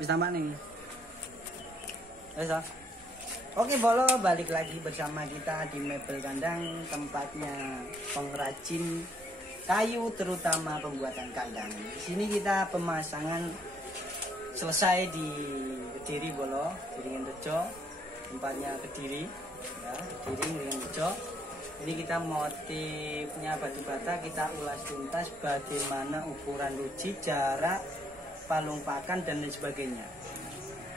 Wis tampak nih. Ayo. Oke Bolo, balik lagi bersama kita di Mebel Kandang, tempatnya pengrajin kayu terutama pembuatan kandang. Di sini kita pemasangan selesai di Kediri Bolo, Kediri Rejo, tempatnya Kediri, ya, Kediri Rejo. Ini kita motifnya batu bata, kita ulas tuntas bagaimana ukuran ruji, jarak, palung pakan dan lain sebagainya.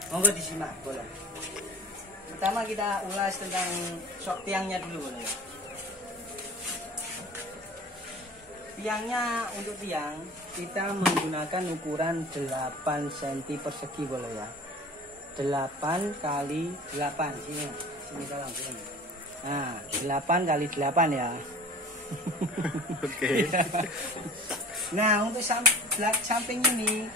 Monggo disimak Bolo. Pertama kita ulas tentang sok tiangnya dulu Bolo. Tiangnya, untuk tiang kita menggunakan ukuran 8 cm persegi Bolo ya. 8 kali 8 sini tolong sini. Nah 8 kali 8 ya. Oke. Nah untuk samping ini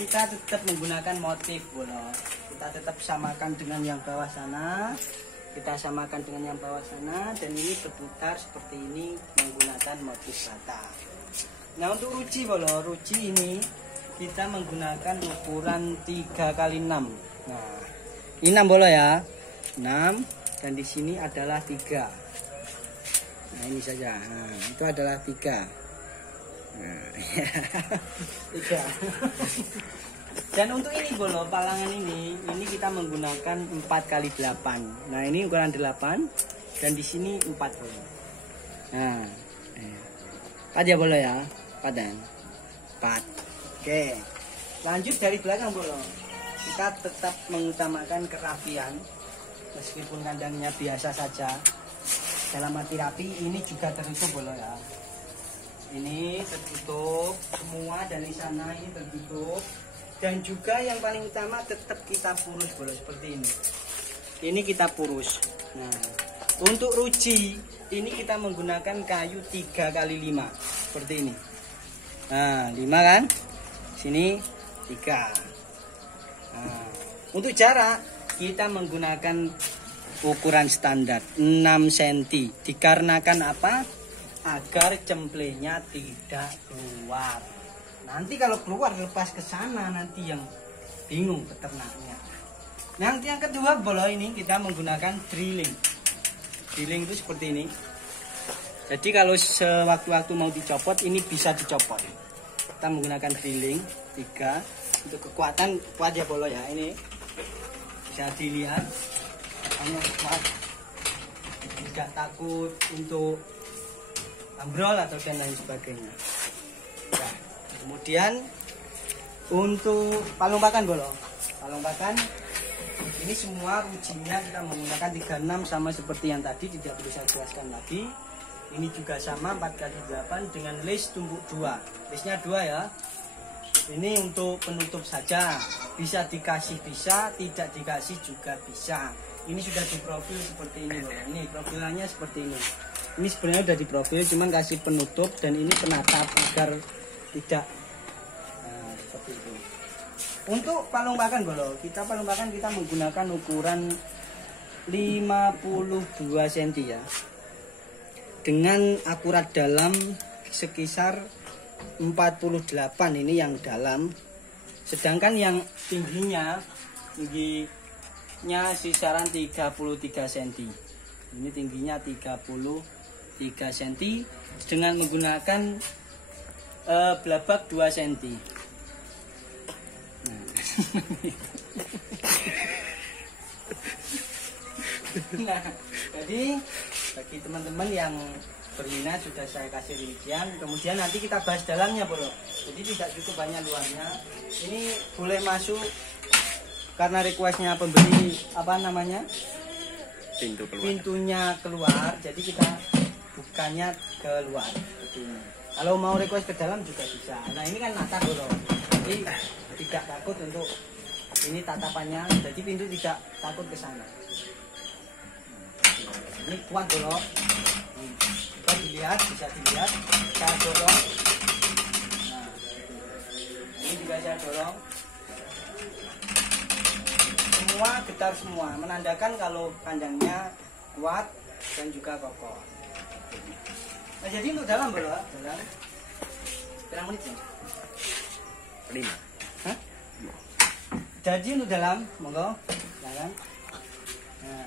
kita tetap menggunakan motif Bolo. Kita tetap samakan dengan yang bawah sana. Kita samakan dengan yang bawah sana, dan ini berputar seperti ini menggunakan motif bata. Nah untuk ruji Bolo, ruji ini kita menggunakan ukuran 3 kali 6. Nah ini 6 Bolo ya, 6, dan di sini adalah 3. Nah ini saja, nah, itu adalah 3. Nah, 3. Dan untuk ini Bolo, palangan ini kita menggunakan 4 kali 8. Nah ini ukuran 8, dan di sini 4 Bolo. Nah 4 ya Bolo ya, 4 dan 4. Oke, lanjut dari belakang Bolo. Kita tetap mengutamakan kerapian, meskipun kandangnya biasa saja. Dalam arti rapi, ini juga tertutup Bolo ya. Ini tertutup semua, dari sana ini tertutup. Dan juga yang paling utama tetap kita purus Bolo, seperti ini. Ini kita purus. Nah, untuk ruji ini kita menggunakan kayu 3 kali 5 seperti ini. Nah, 5 kan? Sini 3. Nah, untuk jarak kita menggunakan ukuran standar 6 cm. Dikarenakan apa? Agar cemplenya tidak keluar. Nanti kalau keluar lepas ke sana, nanti yang bingung peternaknya. Nanti yang kedua Bolo, ini kita menggunakan drilling. Drilling itu seperti ini. Jadi kalau sewaktu-waktu mau dicopot, ini bisa dicopot. Kita menggunakan drilling 3. Untuk kekuatan kuat ya Bolo ya. Ini bisa dilihat, hanya kuat. Tidak takut untuk ambrol atau dan lain sebagainya. Nah, kemudian untuk palung pakan Bolo, palung pakan ini semua rujinya kita menggunakan 36 sama seperti yang tadi, tidak perlu saya jelaskan lagi. Ini juga sama 4 kali 8 dengan list tumbuk 2. Listnya 2 ya. Ini untuk penutup saja, bisa dikasih, bisa tidak dikasih juga bisa. Ini sudah diprofil seperti ini Bolo. Ini profilannya seperti ini. Ini sebenarnya udah diprofil, cuman kasih penutup, dan ini penatap agar tidak seperti itu. Untuk palung pakan Bolo, kita menggunakan ukuran 52 cm ya, dengan akurat dalam sekisar 48. Ini yang dalam, sedangkan yang tingginya kisaran 33 cm. Ini tingginya 33 cm dengan menggunakan belabak 2 cm. Nah, jadi bagi teman-teman yang berminat sudah saya kasih rincian. Kemudian nanti kita bahas dalamnya Bolo. Jadi tidak cukup hanya luarnya. Ini boleh masuk karena requestnya pembeli, apa namanya? Pintunya keluar. Jadi kita bukannya keluar seperti ini. Kalau mau request ke dalam juga bisa. Nah ini kan natap Bolo, jadi tidak takut untuk ini tatapannya. Jadi pintu tidak takut ke sana. Ini kuat Bolo. Bisa dilihat, saya dorong. Nah, ini juga saya dorong. Semua getar semua, menandakan kalau kandangnya kuat dan juga kokoh. Nah jadi untuk dalam Bolo, dalam berapa menit ya? 5. Hah? Jadi untuk dalam, monggo, silakan. Nah,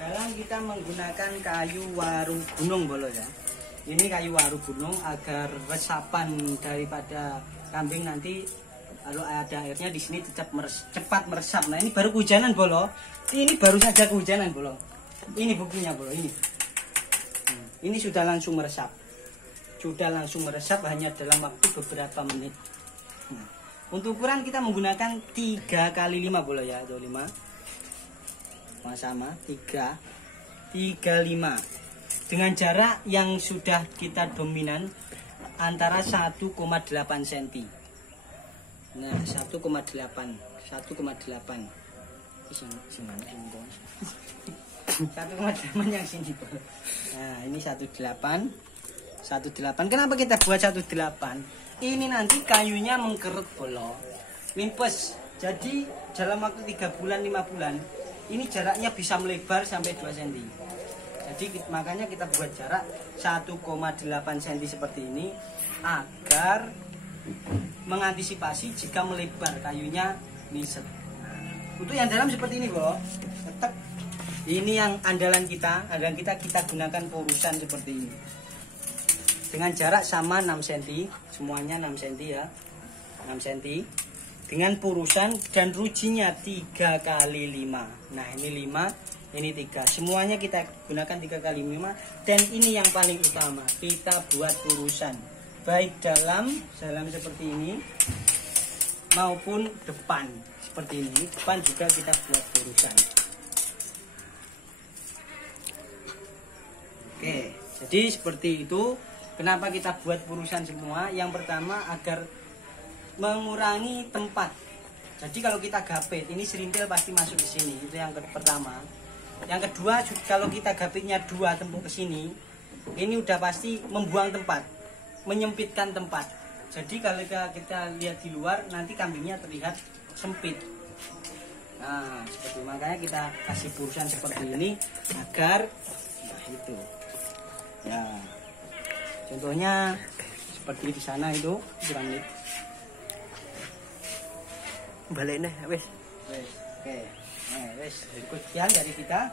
dalam kita menggunakan kayu waru gunung bolo ya. Ini kayu waru gunung agar resapan daripada kambing nanti kalau ada airnya di sini cepat meresap. Nah ini baru kehujanan bolo. Ini baru saja kehujanan bolo. Ini buktinya bolo ini. Ini sudah langsung meresap. Sudah langsung meresap hanya dalam waktu beberapa menit. Untuk ukuran kita menggunakan 3 kali 5 bolo ya, 25. Sama 3 5. Dengan jarak yang sudah kita dominan antara 1,8 cm. Nah, 1,8 yang sini. Nah, ini 18. Kenapa kita buat 18? Ini nanti kayunya mengkerut bolo. Limpes. Jadi dalam waktu 3 bulan 5 bulan ini jaraknya bisa melebar sampai 2 cm. Jadi makanya kita buat jarak 1,8 cm seperti ini agar mengantisipasi jika melebar kayunya miset. Untuk yang dalam seperti ini bro, tetap ini yang andalan kita kita gunakan porusan seperti ini. Dengan jarak sama 6 cm, semuanya 6 cm ya, 6 cm. Dengan porusan dan rujinya 3 kali 5. Nah ini 5. Ini 3, semuanya kita gunakan 3 kali 5. Dan ini yang paling utama, kita buat urusan baik dalam seperti ini maupun depan seperti ini. Depan juga kita buat urusan. Oke, jadi seperti itu. Kenapa kita buat urusan semua? Yang pertama agar mengurangi tempat. Jadi kalau kita gapit, ini serintil pasti masuk ke sini. Itu yang pertama. Yang kedua, kalau kita gapitnya 2 tembok ke sini, ini udah pasti membuang tempat, menyempitkan tempat. Jadi kalau kita lihat di luar, nanti kambingnya terlihat sempit. Nah, seperti makanya kita kasih urusan seperti ini agar itu. Ya. Contohnya seperti di sana itu kurang lebih. Balik nih, wes. Oke. Nah, wes, sekian dari kita.